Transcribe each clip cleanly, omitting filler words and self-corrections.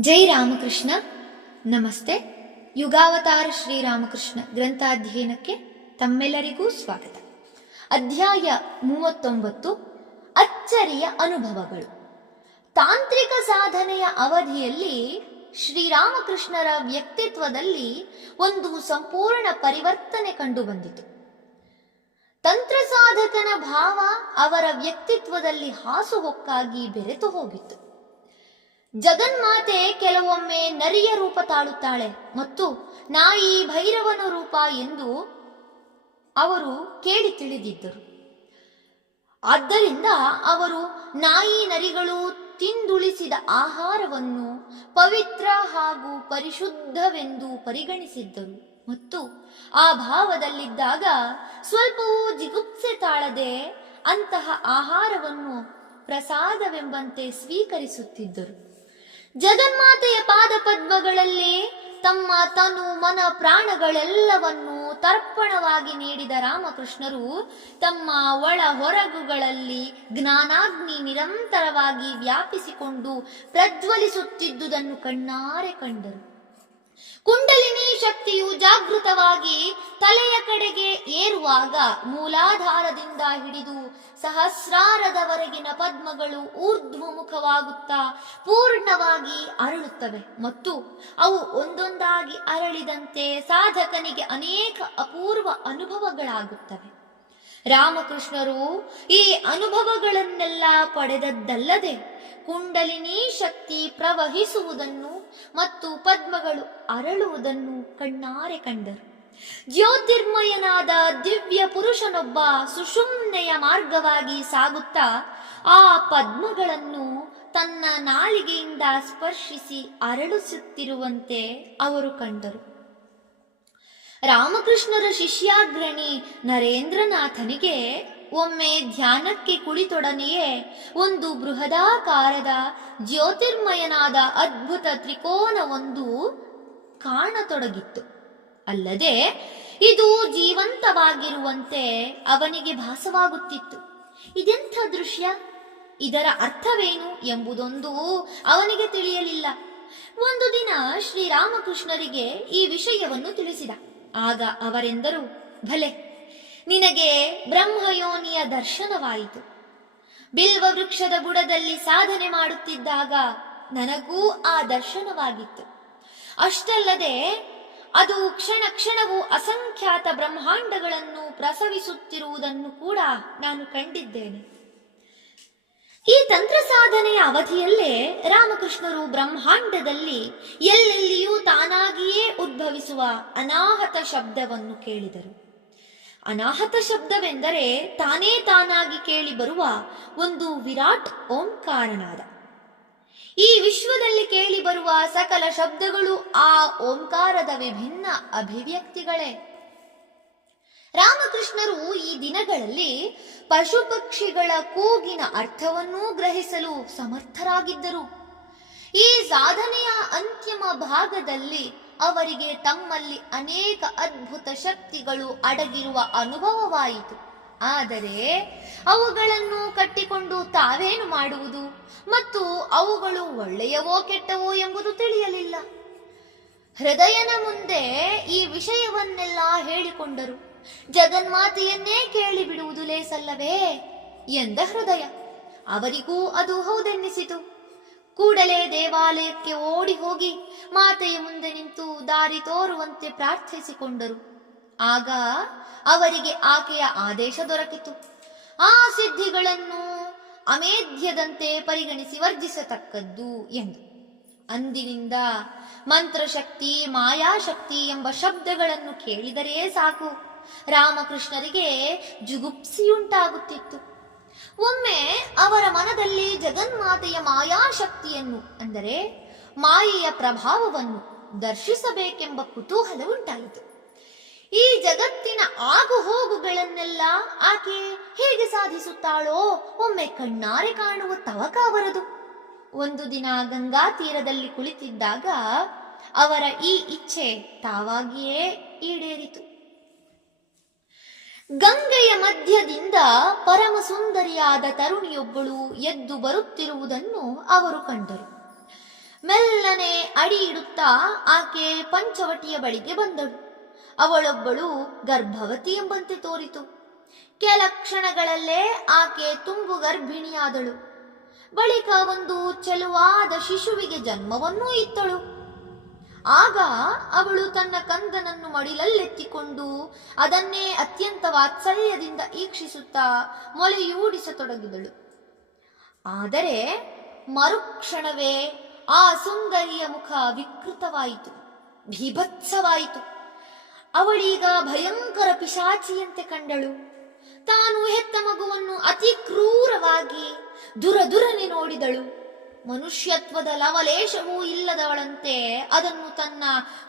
ಜೈ ರಾಮಕೃಷ್ಣ. ನಮಸ್ತೆ. ಯುಗಾವತಾರ ಶ್ರೀರಾಮಕೃಷ್ಣ ಗ್ರಂಥಾಧ್ಯಯನಕ್ಕೆ ತಮ್ಮೆಲ್ಲರಿಗೂ ಸ್ವಾಗತ. ಅಧ್ಯಾಯ 39, ಅಚ್ಚರಿಯ ಅನುಭವಗಳು. ತಾಂತ್ರಿಕ ಸಾಧನೆಯ ಅವಧಿಯಲ್ಲಿ ಶ್ರೀರಾಮಕೃಷ್ಣರ ವ್ಯಕ್ತಿತ್ವದಲ್ಲಿ ಒಂದು ಸಂಪೂರ್ಣ ಪರಿವರ್ತನೆ ಕಂಡುಬಂದಿತು. ತಂತ್ರ ಸಾಧಕನ ಭಾವ ಅವರ ವ್ಯಕ್ತಿತ್ವದಲ್ಲಿ ಹಾಸುಹೊಕ್ಕಾಗಿ ಬೆರೆತು ಹೋಗಿತ್ತು. ಜಗನ್ಮಾತೆ ಕೆಲವೊಮ್ಮೆ ನರಿಯ ರೂಪ ತಾಳುತ್ತಾಳೆ ಮತ್ತು ನಾಯಿ ಭೈರವನ ರೂಪ ಎಂದು ಅವರು ಕೇಳಿ ತಿಳಿದಿದ್ದರು. ಆದ್ದರಿಂದ ಅವರು ನಾಯಿ ನರಿಗಳು ತಿಂದುಳಿಸಿದ ಆಹಾರವನ್ನು ಪವಿತ್ರ ಹಾಗೂ ಪರಿಶುದ್ಧವೆಂದು ಪರಿಗಣಿಸಿದ್ದರು ಮತ್ತು ಆ ಭಾವದಲ್ಲಿದ್ದಾಗ ಸ್ವಲ್ಪವೂ ಜಿಗುಪ್ಸೆ ತಾಳದೆ ಅಂತಹ ಆಹಾರವನ್ನು ಪ್ರಸಾದವೆಂಬಂತೆ ಸ್ವೀಕರಿಸುತ್ತಿದ್ದರು. ಜಗನ್ಮಾತೆಯ ಪಾದಪದ್ಮಗಳಲ್ಲಿ ತಮ್ಮ ತನು ಮನ ಪ್ರಾಣಗಳೆಲ್ಲವನ್ನೂ ತರ್ಪಣವಾಗಿ ನೀಡಿದ ರಾಮಕೃಷ್ಣರು ತಮ್ಮ ಒಳ ಹೊರಗುಗಳಲ್ಲಿ ಜ್ಞಾನಾಗ್ನಿ ನಿರಂತರವಾಗಿ ವ್ಯಾಪಿಸಿಕೊಂಡು ಪ್ರಜ್ವಲಿಸುತ್ತಿದ್ದುದನ್ನು ಕಣ್ಣಾರೆ ಕಂಡರು. ಕುಂಡಲಿನಿ ಶಕ್ತಿಯು ಜಾಗೃತವಾಗಿ ತಲೆಯ ಕಡೆಗೆ ಏರುವಾಗ ಮೂಲಾಧಾರದಿಂದ ಹಿಡಿದು ಸಹಸ್ರಾರದವರೆಗಿನ ಪದ್ಮಗಳು ಊರ್ಧ್ವಮುಖವಾಗುತ್ತಾ ಪೂರ್ಣವಾಗಿ ಅರಳುತ್ತವೆ ಮತ್ತು ಅವು ಒಂದೊಂದಾಗಿ ಅರಳಿದಂತೆ ಸಾಧಕನಿಗೆ ಅನೇಕ ಅಪೂರ್ವ ಅನುಭವಗಳಾಗುತ್ತವೆ. ರಾಮಕೃಷ್ಣರು ಈ ಅನುಭವಗಳನ್ನೆಲ್ಲ ಪಡೆದದ್ದಲ್ಲದೆ ಕುಂಡಲಿನಿ ಶಕ್ತಿ ಪ್ರವಹಿಸುವುದನ್ನು ಮತ್ತು ಪದ್ಮಗಳು ಅರಳುವುದನ್ನು ಕಣ್ಣಾರೆ ಕಂಡರು. ಜ್ಯೋತಿರ್ಮಯನಾದ ದಿವ್ಯ ಪುರುಷನೊಬ್ಬ ಸುಷುಮ್ನೆಯ ಮಾರ್ಗವಾಗಿ ಸಾಗುತ್ತಾ ಆ ಪದ್ಮಗಳನ್ನು ತನ್ನ ನಾಲಿಗೆಯಿಂದ ಸ್ಪರ್ಶಿಸಿ ಅರಳಿಸುತ್ತಿರುವಂತೆ ಅವರು ಕಂಡರು. ರಾಮಕೃಷ್ಣರ ಶಿಷ್ಯಾಗ್ರಣಿ ನರೇಂದ್ರನಾಥನಿಗೆ ಒಮ್ಮೆ ಧ್ಯಾನಕ್ಕೆ ಕುಳಿತೊಡನೆಯೇ ಒಂದು ಬೃಹದಾಕಾರದ ಜ್ಯೋತಿರ್ಮಯನಾದ ಅದ್ಭುತ ತ್ರಿಕೋನವೊಂದು ಕಾಣತೊಡಗಿತ್ತು. ಅಲ್ಲದೆ ಇದು ಜೀವಂತವಾಗಿರುವಂತೆ ಅವನಿಗೆ ಭಾಸವಾಗುತ್ತಿತ್ತು. ಇದೆಂಥ ದೃಶ್ಯ, ಇದರ ಅರ್ಥವೇನು ಎಂಬುದೊಂದು ಅವನಿಗೆ ತಿಳಿಯಲಿಲ್ಲ. ಒಂದು ದಿನ ಶ್ರೀರಾಮಕೃಷ್ಣರಿಗೆ ಈ ವಿಷಯವನ್ನು ತಿಳಿಸಿದ. ಆಗ ಅವರೆಂದರು, ಭಲೆ, ನಿನಗೆ ಬ್ರಹ್ಮಯೋನಿಯ ದರ್ಶನವಾಯಿತು. ಬಿಲ್ವ ವೃಕ್ಷದ ಬುಡದಲ್ಲಿ ಸಾಧನೆ ಮಾಡುತ್ತಿದ್ದಾಗ ನನಗೂ ಆ ದರ್ಶನವಾಗಿತ್ತು. ಅಷ್ಟಲ್ಲದೆ ಅದು ಕ್ಷಣ ಕ್ಷಣವೂ ಅಸಂಖ್ಯಾತ ಬ್ರಹ್ಮಾಂಡಗಳನ್ನು ಪ್ರಸವಿಸುತ್ತಿರುವುದನ್ನು ಕೂಡ ನಾನು ಕಂಡಿದ್ದೇನೆ. ಈ ತಂತ್ರ ಸಾಧನೆಯ ಅವಧಿಯಲ್ಲೇ ರಾಮಕೃಷ್ಣರು ಬ್ರಹ್ಮಾಂಡದಲ್ಲಿ ಎಲ್ಲೆಲ್ಲಿಯೂ ತಾನಾಗಿಯೇ ಉದ್ಭವಿಸುವ ಅನಾಹತ ಶಬ್ದವನ್ನು ಕೇಳಿದರು. ಅನಾಹತ ಶಬ್ದವೆಂದರೆ ತಾನೇ ತಾನಾಗಿ ಕೇಳಿ ಬರುವ ಒಂದು ವಿರಾಟ್ ಓಂಕಾರನಾದ. ಈ ವಿಶ್ವದಲ್ಲಿ ಕೇಳಿ ಬರುವ ಸಕಲ ಶಬ್ದಗಳು ಆ ಓಂಕಾರದ ವಿಭಿನ್ನ ಅಭಿವ್ಯಕ್ತಿಗಳೇ. ರಾಮಕೃಷ್ಣರು ಈ ದಿನಗಳಲ್ಲಿ ಪಶು ಪಕ್ಷಿಗಳ ಕೂಗಿನ ಅರ್ಥವನ್ನೂ ಗ್ರಹಿಸಲು ಸಮರ್ಥರಾಗಿದ್ದರು. ಈ ಸಾಧನೆಯ ಅಂತಿಮ ಭಾಗದಲ್ಲಿ ಅವರಿಗೆ ತಮ್ಮಲ್ಲಿ ಅನೇಕ ಅದ್ಭುತ ಶಕ್ತಿಗಳು ಅಡಗಿರುವ ಅನುಭವವಾಯಿತು. ಆದರೆ ಅವುಗಳನ್ನು ಕಟ್ಟಿಕೊಂಡು ತಾವೇನು ಮಾಡುವುದು ಮತ್ತು ಅವುಗಳು ಒಳ್ಳೆಯವೋ ಕೆಟ್ಟವೋ ಎಂಬುದು ತಿಳಿಯಲಿಲ್ಲ. ಹೃದಯನ ಮುಂದೆ ಈ ವಿಷಯವನ್ನೆಲ್ಲ ಹೇಳಿಕೊಂಡರು. ಜಗನ್ಮಾತೆಯನ್ನೇ ಕೇಳಿಬಿಡುವುದು ಲೇಸಲ್ಲವೇ ಎಂದ ಹೃದಯ. ಅವರಿಗೂ ಅದು ಹೌದೆನ್ನಿಸಿತು. ಕೂಡಲೇ ದೇವಾಲಯಕ್ಕೆ ಓಡಿ ಹೋಗಿ ಮಾತೆಯ ಮುಂದೆ ನಿಂತು ದಾರಿ ತೋರುವಂತೆ ಪ್ರಾರ್ಥಿಸಿಕೊಂಡರು. ಆಗ ಅವರಿಗೆ ಆಕೆಯ ಆದೇಶ ದೊರಕಿತು. ಆ ಸಿದ್ಧಿಗಳನ್ನು ಅಮೇಧ್ಯದಂತೆ ಪರಿಗಣಿಸಿ ವರ್ಜಿಸತಕ್ಕದ್ದು ಎಂದು. ಅಂದಿನಿಂದ ಮಂತ್ರಶಕ್ತಿ, ಮಾಯಾಶಕ್ತಿ ಎಂಬ ಶಬ್ದಗಳನ್ನು ಕೇಳಿದರೇ ಸಾಕು, ರಾಮಕೃಷ್ಣರಿಗೆ ಜುಗುಪ್ಸಿಯುಂಟಾಗುತ್ತಿತ್ತು. ಒಮ್ಮೆ ಅವರ ಮನದಲ್ಲಿ ಜಗನ್ಮಾತೆಯ ಮಾಯಾಶಕ್ತಿಯನ್ನು, ಅಂದರೆ ಮಾಯೆಯ ಪ್ರಭಾವವನ್ನು ದರ್ಶಿಸಬೇಕೆಂಬ ಕುತೂಹಲ ಉಂಟಾಯಿತು. ಈ ಜಗತ್ತಿನ ಆಗು ಹೋಗುಗಳನ್ನೆಲ್ಲ ಆಕೆ ಹೇಗೆ ಸಾಧಿಸುತ್ತಾಳೋ ಒಮ್ಮೆ ಕಣ್ಣಾರೆ ಕಾಣುವ ತವಕ ಅವರದು. ಒಂದು ದಿನ ಗಂಗಾ ತೀರದಲ್ಲಿ ಕುಳಿತಿದ್ದಾಗ ಅವರ ಈ ಇಚ್ಛೆ ತಾವಾಗಿಯೇ ಈಡೇರಿತು. ಗಂಗೆಯ ಮಧ್ಯದಿಂದ ಪರಮ ಸುಂದರಿಯಾದ ತರುಣಿಯೊಬ್ಬಳು ಎದ್ದು ಬರುತ್ತಿರುವುದನ್ನು ಅವರು ಕಂಡರು. ಮೆಲ್ಲನೆ ಅಡಿ ಇಡುತ್ತಾ ಆಕೆ ಪಂಚವಟಿಯ ಬಳಿಗೆ ಬಂದಳು. ಅವಳೊಬ್ಬಳು ಗರ್ಭವತಿ ಎಂಬಂತೆ ತೋರಿತು. ಕೆಲ ಕ್ಷಣಗಳಲ್ಲೇ ಆಕೆ ತುಂಬು ಗರ್ಭಿಣಿಯಾದಳು. ಬಳಿಕ ಒಂದು ಚೆಲುವಾದ ಶಿಶುವಿಗೆ ಜನ್ಮವನ್ನೂ ಇತ್ತಳು. ಆಗ ಅವಳು ತನ್ನ ಕಂದನನ್ನು ಮಡಿಲಲ್ಲೆತ್ತಿಕೊಂಡು ಅದನ್ನೇ ಅತ್ಯಂತ ವಾತ್ಸಲ್ಯದಿಂದ ಈಕ್ಷಿಸುತ್ತಾ ಮೊಲೆಯೂಡಿಸತೊಡಗಿದಳು. ಆದರೆ ಮರುಕ್ಷಣವೇ ಆ ಸುಂದರಿಯ ಮುಖ ವಿಕೃತವಾಯಿತು, ಭೀಭತ್ಸವಾಯಿತು. ಅವಳೀಗ ಭಯಂಕರ ಪಿಶಾಚಿಯಂತೆ ಕಂಡಳು. ತಾನು ಹೆತ್ತ ಮಗುವನ್ನು ಅತಿ ಕ್ರೂರವಾಗಿ ದುರದುರನೆ ನೋಡಿದಳು. ಮನುಷ್ಯತ್ವದ ಲವಲೇಶವೂ ಇಲ್ಲದವಳಂತೆ ಅದನ್ನು ತನ್ನ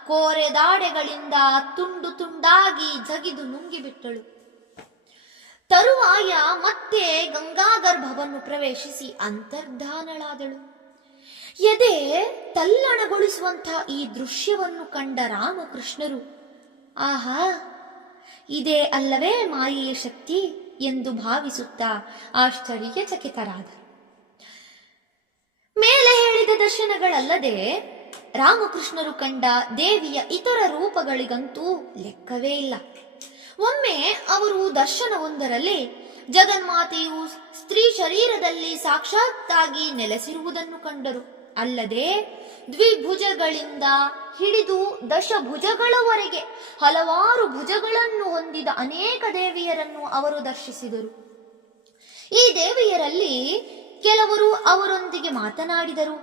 ಕೋರೆದಾಡೆಗಳಿಂದ ತುಂಡು ತುಂಡಾಗಿ ಜಗಿದು ನುಂಗಿಬಿಟ್ಟಳು. ತರುವಾಯ ಮತ್ತೆ ಗಂಗಾಗರ್ಭವನ್ನು ಪ್ರವೇಶಿಸಿ ಅಂತರ್ಧಾನಳಾದಳು. ಎದೆ ತಲ್ಲಣಗೊಳಿಸುವಂಥ ಈ ದೃಶ್ಯವನ್ನು ಕಂಡ ರಾಮಕೃಷ್ಣರು, ಆಹಾ, ಇದೇ ಅಲ್ಲವೇ ಮಾಯೆಯ ಶಕ್ತಿ ಎಂದು ಭಾವಿಸುತ್ತಾ ಆಶ್ಚರ್ಯಚಕಿತರಾದರು. ಮೇಲೆ ಹೇಳಿದ ದರ್ಶನಗಳಲ್ಲದೆ ರಾಮಕೃಷ್ಣರು ಕಂಡ ದೇವಿಯ ಇತರ ರೂಪಗಳಿಗಂತೂ ಲೆಕ್ಕವೇ ಇಲ್ಲ. ಒಮ್ಮೆ ಅವರು ದರ್ಶನವೊಂದರಲ್ಲಿ ಜಗನ್ಮಾತೆಯು ಸ್ತ್ರೀ ಶರೀರದಲ್ಲಿ ಸಾಕ್ಷಾತ್ತಾಗಿ ನೆಲೆಸಿರುವುದನ್ನು ಕಂಡರು. ಅಲ್ಲದೆ ದ್ವಿಭುಜಗಳಿಂದ ಹಿಡಿದು ದಶಭುಜಗಳವರೆಗೆ ಹಲವಾರು ಭುಜಗಳನ್ನು ಹೊಂದಿದ ಅನೇಕ ದೇವಿಯರನ್ನು ಅವರು ದರ್ಶಿಸಿದರು. ಈ ದೇವಿಯರಲ್ಲಿ ಕೆಲವರು ಅವರೊಂದಿಗೆ ಮಾತನಾಡಿದರು,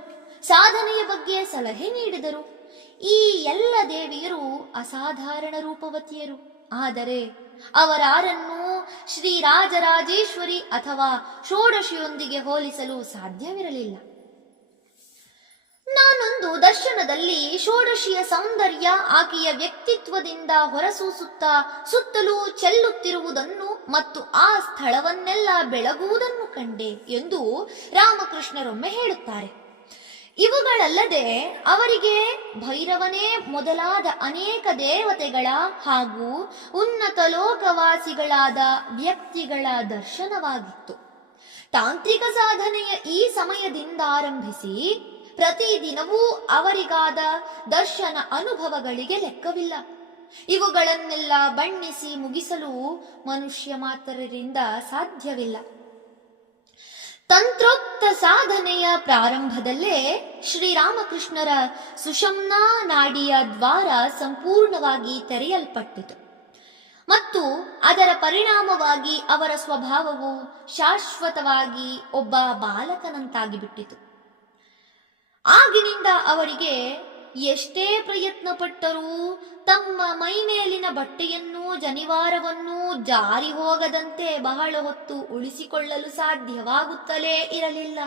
ಸಾಧನೆಯ ಬಗ್ಗೆ ಸಲಹೆ ನೀಡಿದರು. ಈ ಎಲ್ಲ ದೇವಿಯರು ಅಸಾಧಾರಣ ರೂಪವತಿಯರು. ಆದರೆ ಅವರಾರನ್ನೂ ಶ್ರೀರಾಜರಾಜೇಶ್ವರಿ ಅಥವಾ ಷೋಡಶಿಯೊಂದಿಗೆ ಹೋಲಿಸಲು ಸಾಧ್ಯವಿರಲಿಲ್ಲ. ನಾನೊಂದು ದರ್ಶನದಲ್ಲಿ ಷೋಡಶಿಯ ಸೌಂದರ್ಯ ಆಕೆಯ ವ್ಯಕ್ತಿತ್ವದಿಂದ ಹೊರಸೂಸುತ್ತಾ ಸುತ್ತಲೂ ಚೆಲ್ಲುತ್ತಿರುವುದನ್ನು ಮತ್ತು ಆ ಸ್ಥಳವನ್ನೆಲ್ಲ ಬೆಳಗುವುದನ್ನು ಕಂಡೆ ಎಂದು ರಾಮಕೃಷ್ಣರೊಮ್ಮೆ ಹೇಳುತ್ತಾರೆ. ಇವುಗಳಲ್ಲದೆ ಅವರಿಗೆ ಭೈರವನೇ ಮೊದಲಾದ ಅನೇಕ ದೇವತೆಗಳ ಹಾಗೂ ಉನ್ನತ ಲೋಕವಾಸಿಗಳಾದ ವ್ಯಕ್ತಿಗಳ ದರ್ಶನವಾಗಿತ್ತು. ತಾಂತ್ರಿಕ ಸಾಧನೆಯ ಈ ಸಮಯದಿಂದ ಆರಂಭಿಸಿ ಪ್ರತಿದಿನವೂ ಅವರಿಗಾದ ದರ್ಶನ ಅನುಭವಗಳಿಗೆ ಲೆಕ್ಕವಿಲ್ಲ. ಇವುಗಳನ್ನೆಲ್ಲ ಬಣ್ಣಿಸಿ ಮುಗಿಸಲು ಮನುಷ್ಯ ಮಾತ್ರರಿಂದ ಸಾಧ್ಯವಿಲ್ಲ. ತಂತ್ರೋಕ್ತ ಸಾಧನೆಯ ಪ್ರಾರಂಭದಲ್ಲೇ ಶ್ರೀರಾಮಕೃಷ್ಣರ ಸುಷುಮ್ನಾ ನಾಡಿಯ ದ್ವಾರ ಸಂಪೂರ್ಣವಾಗಿ ತೆರೆಯಲ್ಪಟ್ಟಿತು ಮತ್ತು ಅದರ ಪರಿಣಾಮವಾಗಿ ಅವರ ಸ್ವಭಾವವು ಶಾಶ್ವತವಾಗಿ ಒಬ್ಬ ಬಾಲಕನಂತಾಗಿಬಿಟ್ಟಿತು. ಆಗಿನಿಂದ ಅವರಿಗೆ ಎಷ್ಟೇ ಪ್ರಯತ್ನ ಪಟ್ಟರೂ ತಮ್ಮ ಮೈಮೇಲಿನ ಬಟ್ಟೆಯನ್ನೂ ಜನಿವಾರವನ್ನೂ ಜಾರಿ ಹೋಗದಂತೆ ಬಹಳ ಹೊತ್ತು ಉಳಿಸಿಕೊಳ್ಳಲು ಸಾಧ್ಯವಾಗುತ್ತಲೇ ಇರಲಿಲ್ಲ.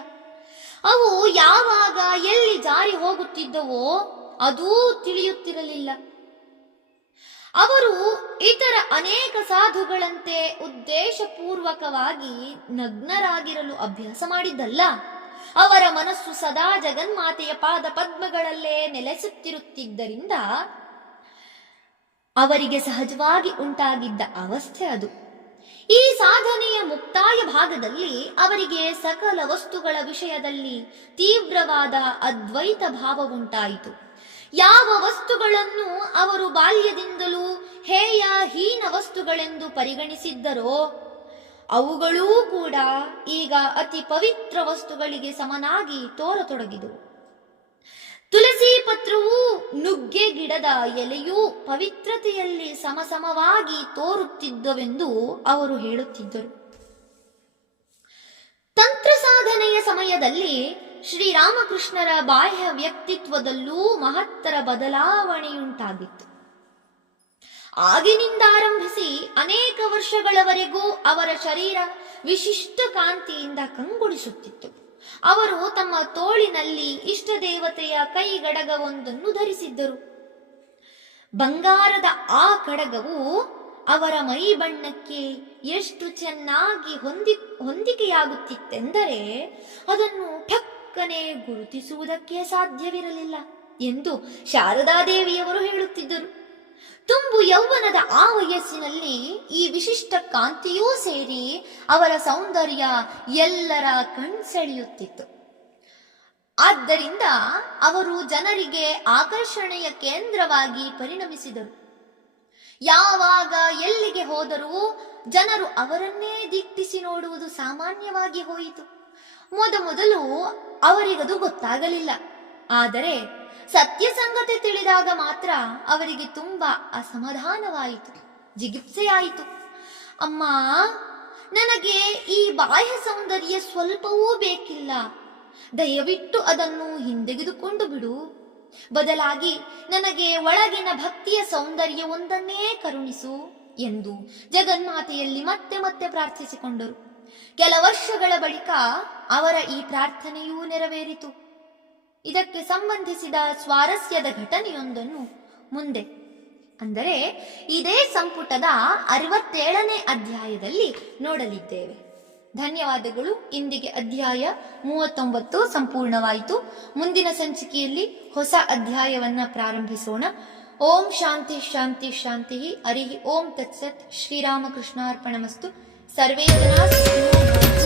ಅವು ಯಾವಾಗ ಎಲ್ಲಿ ಜಾರಿ ಹೋಗುತ್ತಿದ್ದವೋ ಅದೂ ತಿಳಿಯುತ್ತಿರಲಿಲ್ಲ. ಅವರು ಇತರ ಅನೇಕ ಸಾಧುಗಳಂತೆ ಉದ್ದೇಶಪೂರ್ವಕವಾಗಿ ನಗ್ನರಾಗಿರಲು ಅಭ್ಯಾಸ ಮಾಡಿದ್ದಲ್ಲ. ಅವರ ಮನಸ್ಸು ಸದಾ ಜಗನ್ಮಾತೆಯ ಪಾದ ಪದ್ಮಗಳಲ್ಲೇ ನೆಲೆಸುತ್ತಿರುತ್ತಿದ್ದರಿಂದ ಅವರಿಗೆ ಸಹಜವಾಗಿ ಉಂಟಾಗಿದ್ದ ಅವಸ್ಥೆ ಅದು. ಈ ಸಾಧನೆಯ ಮುಕ್ತಾಯ ಭಾಗದಲ್ಲಿ ಅವರಿಗೆ ಸಕಲ ವಸ್ತುಗಳ ವಿಷಯದಲ್ಲಿ ತೀವ್ರವಾದ ಅದ್ವೈತ ಭಾವವುಂಟಾಯಿತು. ಯಾವ ವಸ್ತುಗಳನ್ನು ಅವರು ಬಾಲ್ಯದಿಂದಲೂ ಹೇಯ ಹೀನ ವಸ್ತುಗಳೆಂದು ಪರಿಗಣಿಸಿದ್ದರೋ ಅವುಗಳೂ ಕೂಡ ಈಗ ಅತಿ ಪವಿತ್ರ ವಸ್ತುಗಳಿಗೆ ಸಮನಾಗಿ ತೋರತೊಡಗಿದವು. ತುಳಸಿ ಪತ್ರವೂ ನುಗ್ಗೆ ಗಿಡದ ಎಲೆಯೂ ಪವಿತ್ರತೆಯಲ್ಲಿ ಸಮಸಮವಾಗಿ ತೋರುತ್ತಿದ್ದವೆಂದು ಅವರು ಹೇಳುತ್ತಿದ್ದರು. ತಂತ್ರ ಸಾಧನೆಯ ಸಮಯದಲ್ಲಿ ಶ್ರೀರಾಮಕೃಷ್ಣರ ಬಾಹ್ಯ ವ್ಯಕ್ತಿತ್ವದಲ್ಲೂ ಮಹತ್ತರ ಬದಲಾವಣೆಯುಂಟಾಗಿತ್ತು. ಆಗಿನಿಂದ ಆರಂಭಿಸಿ ಅನೇಕ ವರ್ಷಗಳವರೆಗೂ ಅವರ ಶರೀರ ವಿಶಿಷ್ಟ ಕಾಂತಿಯಿಂದ ಕಂಗೊಳಿಸುತ್ತಿತ್ತು. ಅವರು ತಮ್ಮ ತೋಳಿನಲ್ಲಿ ಇಷ್ಟ ದೇವತೆಯ ಕೈಗಡಗವೊಂದನ್ನು ಧರಿಸಿದ್ದರು. ಬಂಗಾರದ ಆ ಕಡಗವು ಅವರ ಮೈ ಬಣ್ಣಕ್ಕೆ ಎಷ್ಟು ಚೆನ್ನಾಗಿ ಹೊಂದಿಕೆಯಾಗುತ್ತಿತ್ತೆಂದರೆ ಅದನ್ನು ಠಕ್ಕನೆ ಗುರುತಿಸುವುದಕ್ಕೆ ಸಾಧ್ಯವಿರಲಿಲ್ಲ ಎಂದು ಶಾರದಾದೇವಿಯವರು ಹೇಳುತ್ತಿದ್ದರು. ತುಂಬು ಯೌವನದ ಆ ವಯಸ್ಸಿನಲ್ಲಿ ಈ ವಿಶಿಷ್ಟ ಕಾಂತಿಯೂ ಸೇರಿ ಅವರ ಸೌಂದರ್ಯ ಎಲ್ಲರ ಕಣ್ಸೆಳೆಯುತ್ತಿತ್ತು. ಆದ್ದರಿಂದ ಅವರು ಜನರಿಗೆ ಆಕರ್ಷಣೆಯ ಕೇಂದ್ರವಾಗಿ ಪರಿಣಮಿಸಿದರು. ಯಾವಾಗ ಎಲ್ಲಿಗೆ ಹೋದರೂ ಜನರು ಅವರನ್ನೇ ದಿಟ್ಟಿಸಿ ನೋಡುವುದು ಸಾಮಾನ್ಯವಾಗಿ ಹೋಯಿತು. ಮೊದಲು ಅವರಿಗದು ಗೊತ್ತಾಗಲಿಲ್ಲ. ಆದರೆ ಸತ್ಯ ಸಂಗತಿ ತಿಳಿದಾಗ ಮಾತ್ರ ಅವರಿಗೆ ತುಂಬಾ ಅಸಮಾಧಾನವಾಯಿತು, ಜಿಗುಪ್ಸೆಯಾಯಿತು. ಅಮ್ಮ, ನನಗೆ ಈ ಬಾಹ್ಯ ಸೌಂದರ್ಯ ಸ್ವಲ್ಪವೂ ಬೇಕಿಲ್ಲ. ದಯವಿಟ್ಟು ಅದನ್ನು ಹಿಂದೆಗೆದುಕೊಂಡು ಬಿಡು. ಬದಲಾಗಿ ನನಗೆ ಒಳಗಿನ ಭಕ್ತಿಯ ಸೌಂದರ್ಯವೊಂದನ್ನೇ ಕರುಣಿಸು ಎಂದು ಜಗನ್ಮಾತೆಯಲ್ಲಿ ಮತ್ತೆ ಮತ್ತೆ ಪ್ರಾರ್ಥಿಸಿಕೊಂಡರು. ಕೆಲ ವರ್ಷಗಳ ಬಳಿಕ ಅವರ ಈ ಪ್ರಾರ್ಥನೆಯೂ ನೆರವೇರಿತು. ಇದಕ್ಕೆ ಸಂಬಂಧಿಸಿದ ಸ್ವಾರಸ್ಯದ ಘಟನೆಯೊಂದನ್ನು ಮುಂದೆ, ಅಂದರೆ ಇದೇ ಸಂಪುಟದ 67ನೇ ಅಧ್ಯಾಯದಲ್ಲಿ ನೋಡಲಿದ್ದೇವೆ. ಧನ್ಯವಾದಗಳು. ಇಂದಿಗೆ ಅಧ್ಯಾಯ 39 ಸಂಪೂರ್ಣವಾಯಿತು. ಮುಂದಿನ ಸಂಚಿಕೆಯಲ್ಲಿ ಹೊಸ ಅಧ್ಯಾಯವನ್ನ ಪ್ರಾರಂಭಿಸೋಣ. ಓಂ ಶಾಂತಿ ಶಾಂತಿ ಶಾಂತಿ. ಹರಿ ಓಂ ತತ್ಸತ್. ಶ್ರೀರಾಮಕೃಷ್ಣಾರ್ಪಣಮಸ್ತು. ಸರ್ವೇ ಜನಾ ಸುಖಿನೋ ಭವಂತು.